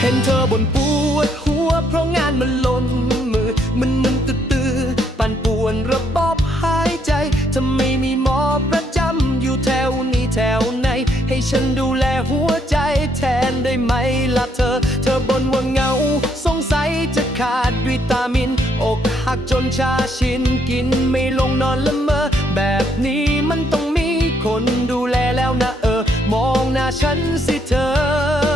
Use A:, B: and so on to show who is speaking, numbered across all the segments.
A: เห็นเธอบ่นปวดหัวเพราะงานมันล้นมือ มันมึนตื้อตื้อปั่นป่วนระบบหายใจถ้าไม่มีหมอประจำอยู่แถวนี้แถวไหน ให้ฉันดูแลหัวใจแทนได้ไหมล่ะเธอ เธอบ่นว่าเงา สงสัยจะขาดวิตามิน อกหักจนชาชินกินไม่ลงนอนละเมอ แบบนี้มันต้องมีคนดูแลแล้วนะเออ มองหน้าฉันสิเธอ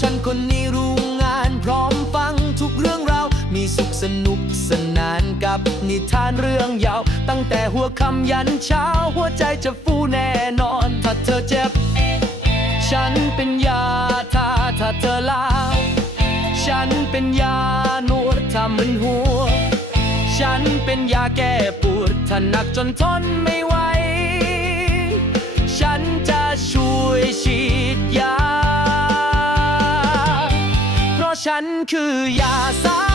A: ฉันคนนี้รู้งานพร้อมฟังทุกเรื่องราว มีสุขสนุกสนานกับนิทานเรื่องยาว ตั้งแต่หัวคำยันเช้า หัวใจจะฟูแน่นอน ถ้าเธอเจ็บ ฉันเป็นยาทาถ้าเธอลาฉันเป็นยานวดทำมันหัว ฉันเป็นยาแก้ปวดถ้าหนักจนทนไม่ไหว ฉันคือยาสา